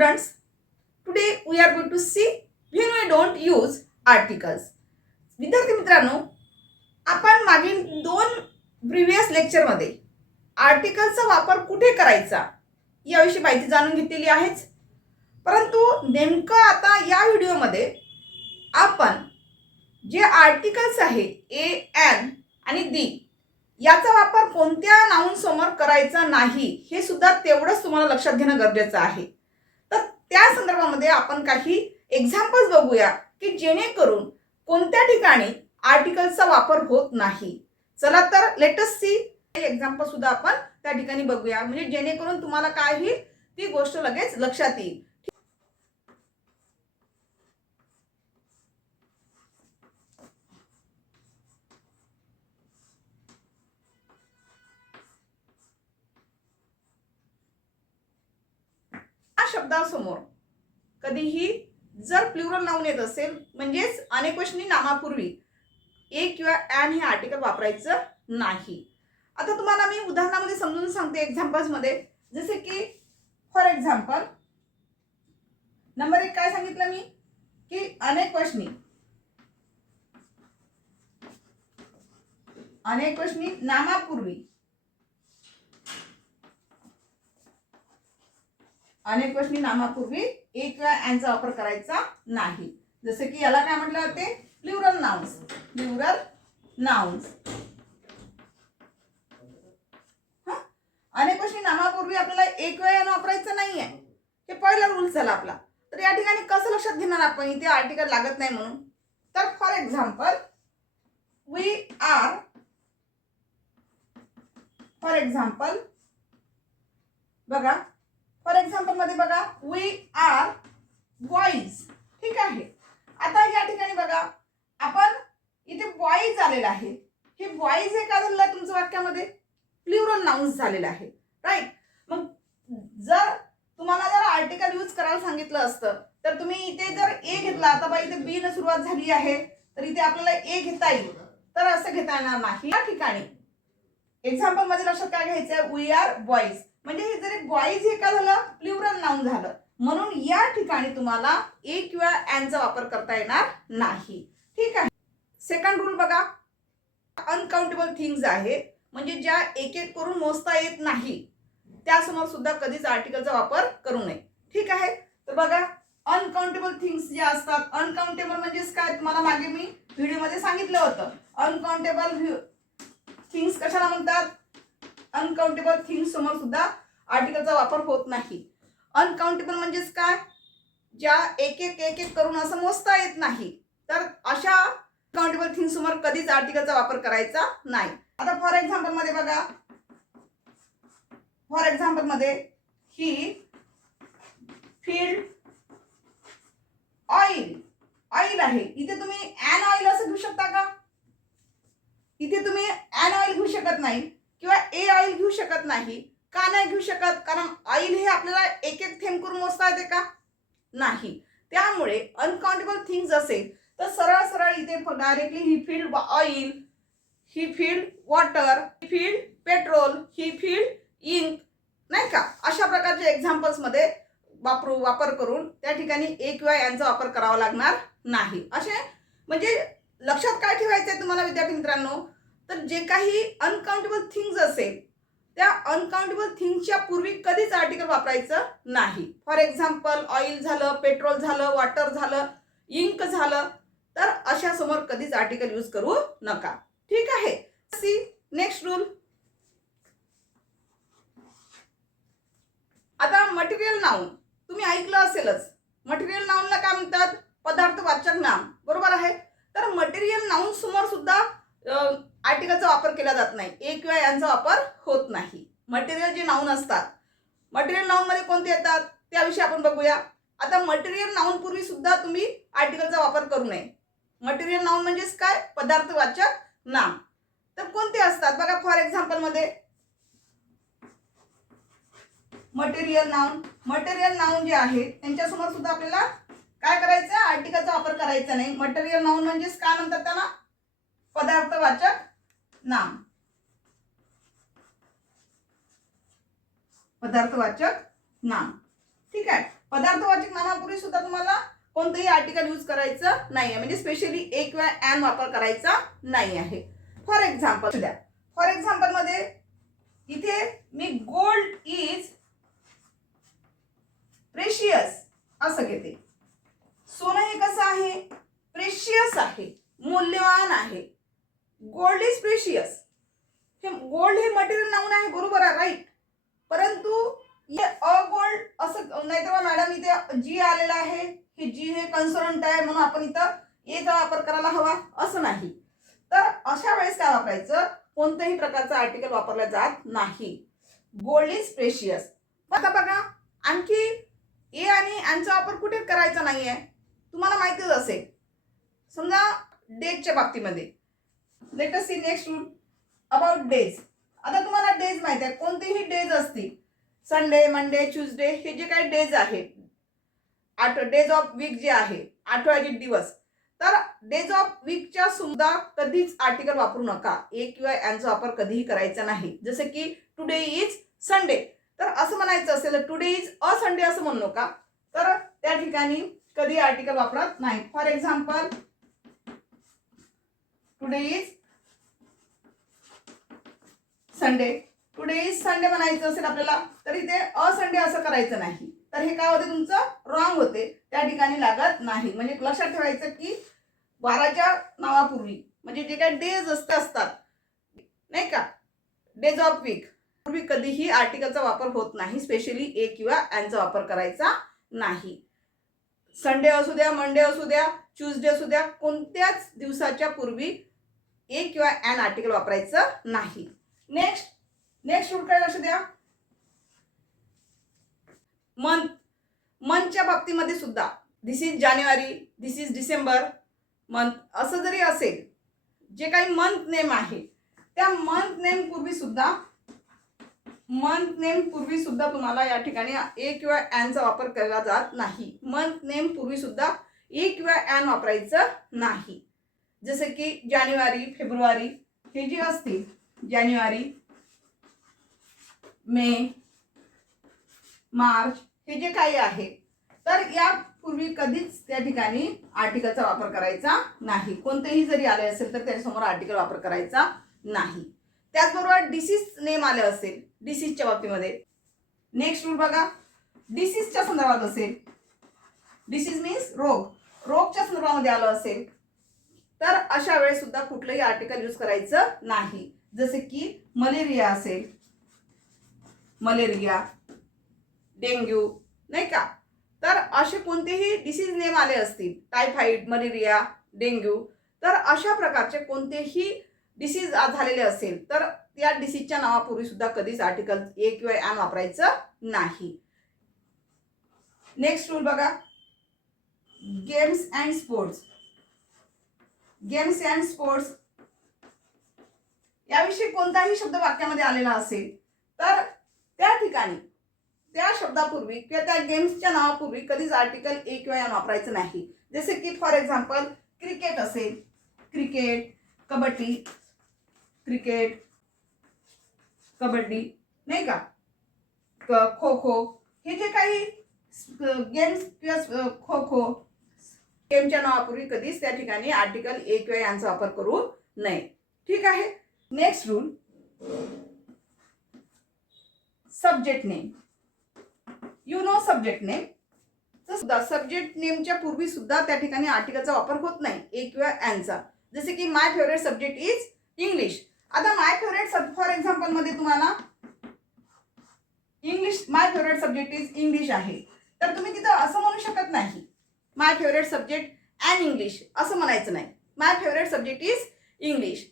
students, today we are going to see when we don't use articles. विद्यार्थी मित्रांनो आपण मागील दोन प्रिव्हियस लेक्चरमध्ये आर्टिकलचा वापर कुठे करायचा याविषयी माहिती जाणून घेतलेली आहेच परंतु नेमकं आता या व्हिडिओमध्ये आपण जे आर्टिकल्स आहे ए एन आणि दी याचा वापर कोणत्या नाऊनसमोर करायचा नाही हे सुद्धा तेवढंच तुम्हाला लक्षात घेणं गरजेचं आहे त्या संदर्भामध्ये आपण काही एक्झाम्पल्स बघूया की जेणेकरून कोणत्या ठिकाणी आर्टिकलचा वापर होत नाही. चला तर लेटेस्ट सी एक्झाम्पल सुद्धा आपण त्या ठिकाणी बघूया. म्हणजे जेणेकरून तुम्हाला काही ती गोष्ट लगेच लक्षात येईल. शब्दासमोर कधीही जर प्लुरल नाऊन येत असेल म्हणजेच अनेक वचनी नामापूर्वी ए किंवा ॲन हे आर्टिकल वापरायचं नाही. आता तुम्हाला मी उदाहरणामध्ये समजून सांगते एक्झाम्पल्समध्ये जसे की फॉर एक्झाम्पल नंबर एक काय सांगितलं मी? की अनेक वचनी अनेक वचनी नामापूर्वी अनेक वचनी नामापूर्वी एक वेळा यांचा वापर करायचा नाही. जसं की याला काय म्हटलं जाते? प्लुरल नाउन्स प्लुरल नाउन्स अनेक वचनी नामापूर्वी आपल्याला एक वेळा यानं वापरायचं नाहीये. हे पहिला रूल झाला आपला. तर या ठिकाणी कसं लक्षात घेणार आपण? इथे आर्टिकल लागत नाही म्हणून. तर for example we are for example बघा फॉर एक्झाम्पलमध्ये बघा वी आर बॉईज ठीक आहे. आता या ठिकाणी बघा आपण इथे बॉईज आलेलं आहे. हे बॉईज हे का झालेलं आहे तुमच्या वाक्यामध्ये? प्ल्युरल नाउन्स झालेलं आहे. राईट मग जर तुम्हाला जर आर्टिकल यूज करायला सांगितलं असतं तर तुम्ही इथे जर ए घेतला आता बा इथे बी न सुरुवात झाली आहे तर इथे आपल्याला ए घेता येईल. तर असं घेता येणार नाही. या ठिकाणी एक्झाम्पलमध्ये लक्षात काय घ्यायचं वी आर बॉईज म्हणजे हे जरी बॉईज हे काय झालं प्लुरल नाऊन झालं म्हणून या ठिकाणी तुम्हाला ए किंवा अँडचा वापर करता येणार नाही. ठीक आहे? सेकंड रूल बघा. अनकाउंटेबल थिंग्ज आहे. म्हणजे ज्या एक एक करून मोजता येत नाही त्यासमोर सुद्धा कधीच आर्टिकलचा वापर करू नये. ठीक आहे? तर बघा अनकाउंटेबल थिंग्स ज्या असतात अनकाउंटेबल म्हणजेच काय? तुम्हाला मागे मी व्हिडिओमध्ये सांगितलं होतं. अनकाउंटेबल थिंग्स कशाला म्हणतात? अनकाउंटेबल थिंग्स समोर सुद्धा आर्टिकलचा वापर होत नाही. अनकाउंटेबल म्हणजेच काय? ज्या एक एक एक एक करून असं मोजता येत नाही. तर अशा काउंटेबल थिंग समोर कधीच आर्टिकलचा वापर करायचा नाही. आता फॉर एक्झाम्पलमध्ये बघा. फॉर एक्झाम्पलमध्ये ही फील्ड ऑइल ऑइल आहे. इथे तुम्ही ॲन ऑइल असं घेऊ शकता का? इथे तुम्ही ॲन ऑइल घेऊ शकत नाही. किंवा ए ऑइल घेऊ शकत नाही का नाही घेऊ शकत? कारण ऑइल हे आपल्याला एक एक थेंब करून मोजता येते का? नाही. त्यामुळे अनकाउंटेबल थिंग्स असेल तर सरळ सरळ इथे डायरेक्टली ही फील्ड ऑइल ही फील्ड वॉटर ही फील्ड पेट्रोल ही फील्ड इंक नाही का? अशा प्रकारच्या एक्झाम्पल्समध्ये वापरू वापर करून त्या ठिकाणी ए किंवा यांचा वापर करावा लागणार नाही. असे म्हणजे लक्षात काय ठेवायचं आहे तुम्हाला विद्यार्थी मित्रांनो? तर जे काही अनकाउंटेबल थिंग्स असेल त्या अनकाउंटेबल थिंग्सच्या पूर्वी कधीच आर्टिकल वापरायचं नाही. फॉर एक्झाम्पल ऑइल झालं पेट्रोल झालं वॉटर झालं इंक झालं तर अशा समोर कधीच आर्टिकल यूज करू नका. ठीक आहे? सी नेक्स्ट रूल आता मटेरियल नाऊन तुम्ही ऐकलं असेलच. मटेरियल नाऊनला काय म्हणतात? पदार्थवाचक नाम. बरोबर आहे? तर मटेरियल नाऊन समोर सुद्धा आर्टिकलचा वापर केला जात नाही. ए किंवा यांचा वापर होत नाही. मटेरियल जे नाऊन असतात मटेरियल नाऊनमध्ये कोणते येतात? त्याविषयी आपण बघूया. आता मटेरियल नाऊनपूर्वी सुद्धा तुम्ही आर्टिकलचा वापर करू नये. मटेरियल नाऊन म्हणजेच काय? पदार्थवाचक नाम. तर कोणते असतात? बघा फॉर एक्झाम्पलमध्ये मटेरियल नाऊन मटेरियल नाऊन जे आहे त्यांच्यासमोर सुद्धा आपल्याला काय करायचं आर्टिकलचा वापर करायचा नाही. मटेरियल नाऊन म्हणजेच काय म्हणतात त्याला? पदार्थवाचक नाम. पदार्थवाचक नाम. ठीक आहे? पदार्थवाचक नामापूर्वी सुद्धा तुम्हाला कोणतंही आर्टिकल यूज करायचं नाही आहे म्हणजे स्पेशली एक वेळा ॲन वापर करायचा नाही आहे फॉर एक्झाम्पल द्या फॉर एक्झाम्पलमध्ये इथे मी गोल्ड इज प्रेशियस असं घेते. सोनं हे कसं आहे? प्रेशियस आहे. मूल्यवान आहे. गोल्ड इज प्रेशियस हे गोल्ड हे मटेरियल नाऊन आहे बरोबर आहे राईट परंतु हे अ गोल्ड असं नाहीतर मॅडम इथे जी आलेलं आहे. हे जी हे कन्सर्नट आहे म्हणून आपण इथं एचा वापर करायला हवा असं नाही. तर अशा वेळेस काय वापरायचं? कोणत्याही प्रकारचं आर्टिकल वापरलं जात नाही. गोल्ड इज प्रेशियस आता बघा आणखी ए आणि यांचा वापर कुठे करायचा नाही आहे तुम्हाला माहितीच असेल. समजा डेटच्या बाबतीमध्ये. Let see next rule about days आता तुम्हाला डेज माहिती आहे कोणतेही डेज असतील. संडे मंडे ट्यूजडे हे जे काही डेज आहेत. आठ डेज ऑफ वीक जे आहे आठवड्याचे दिवस. तर डेज ऑफ वीकच्या सुद्धा कधीच आर्टिकल वापरू नका. ए किंवा यांचा वापर कधीही करायचा नाही. जसे की टुडे इज संडे तर असं म्हणायचं असेल टुडे इज अ संडे असं म्हणू नका. तर त्या ठिकाणी कधी आर्टिकल वापरत नाही. For example today is Sunday today is Sunday म्हणायचं असेल आपल्याला तर इथे अ संडे असं करायचं नाही. तर हे काय होते तुमचं? रॉंग होते. त्या ठिकाणी लागत नाही. म्हणजे लक्षात ठेवायचं की बाराच्या नावापूर्वी म्हणजे जे काय डेज असते असतात नाही का? डेज ऑफ वीक पूर्वी कधीही आर्टिकलचा वापर होत नाही स्पेशली ए किंवा एनचा वापर करायचा नाही. संडे असू द्या मंडे असू द्या ट्यूजडे असू द्या कोणत्याच दिवसाच्या पूर्वी ए किंवा ॲन आर्टिकल वापरायचं नाही. नेक्स्ट नेक्स्ट रूल काय लक्ष द्या. मंथ मंथच्या बाबतीमध्ये सुद्धा. This is January this is December month असं जरी असेल जे काही मंथ नेम आहे त्या मंथ नेम पूर्वी सुद्धा मंथ नेम पूर्वी सुद्धा तुम्हाला या ठिकाणी ए किंवा ॲनचा वापर केला जात नाही. मंथ नेम पूर्वी सुद्धा ए किंवा ॲन वापरायचं नाही. जसे की जानेवारी फेब्रुवारी हे जे असतील जानेवारी मे मार्च हे जे काही आहे तर यापूर्वी कधीच त्या ठिकाणी आर्टिकलचा वापर करायचा नाही. कोणतेही जरी आले असेल तर त्याच्यासमोर आर्टिकल वापर करायचा नाही. त्याचबरोबर डिसीज नेम आले असेल डिसीजच्या बाबतीमध्ये. नेक्स्ट रूल बघा. डिसीजच्या संदर्भात असेल. डिसीज मीन्स रोग. रोगच्या संदर्भामध्ये आलं असेल. तर अशा वेळेस सुद्धा कुठलंही आर्टिकल यूज करायचं नाही. जसे की मलेरिया असेल मलेरिया डेंग्यू नाही का? तर असे कोणतेही डिसीज नेम आले असतील टायफाईड मलेरिया डेंग्यू तर अशा प्रकारचे कोणतेही डिसीज झालेले असेल तर त्या डिसीजच्या नावापूर्वी सुद्धा कधीच आर्टिकल ए किंवा ॲन वापरायचं नाही. नेक्स्ट रूल बघा. Games and sports games and sports याविषयी कोणताही शब्द वाक्यामध्ये आलेला असेल तर त्या ठिकाणी त्या शब्दापूर्वी किंवा त्या गेम्सच्या नावापूर्वी कधीच आर्टिकल ए किंवा एन वापरायचं नाही. जसे की फॉर एक्झाम्पल क्रिकेट असेल क्रिकेट कबड्डी क्रिकेट कबड्डी नाही का? खो खो हे जे काही गेम्स किंवा खो खो एमच्या नावापूर्वी कधीच त्या ठिकाणी आर्टिकल ए किंवा यांचा वापर करू नये. ठीक आहे? Next rule subject name you know subject name सुद्धा सब्जेक्ट नेमच्या पूर्वी सुद्धा त्या ठिकाणी आर्टिकलचा वापर होत नाही. ए किंवा यांचा जसे की my favourite subject is English आता माय फेवरेट सब फॉर एक्झाम्पलमध्ये तुम्हाला English my favourite subject is English आहे. तर तुम्ही तिथं असं म्हणू शकत नाही. My favourite subject and English असं म्हणायचं नाही. My favourite subject is English.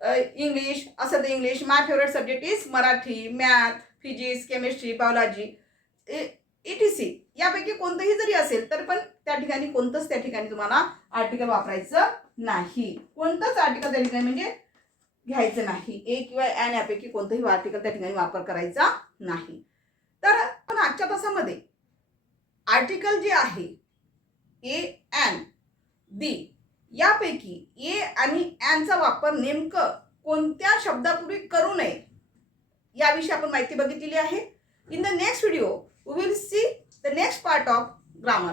English असं तर English. My favourite subject is Marathi math physics chemistry biology it see. यापैकी कोणतंही जरी असेल तर पण त्या ठिकाणी कोणतंच त्या ठिकाणी तुम्हाला आर्टिकल वापरायचं नाही. कोणतंच आर्टिकल त्या ठिकाणी म्हणजे घ्यायचं नाही. ए किंवा ॲन यापैकी कोणतंही आर्टिकल त्या ठिकाणी वापर करायचा नाही. तर पण आजच्या तासामध्ये आर्टिकल जे आहे ए ॲन दी यापैकी ए आणि ॲनचा वापर नेमकं कोणत्या शब्दापूर्वी करू नये याविषयी आपण माहिती बघितलेली आहे. In the next video we will see the next part of grammar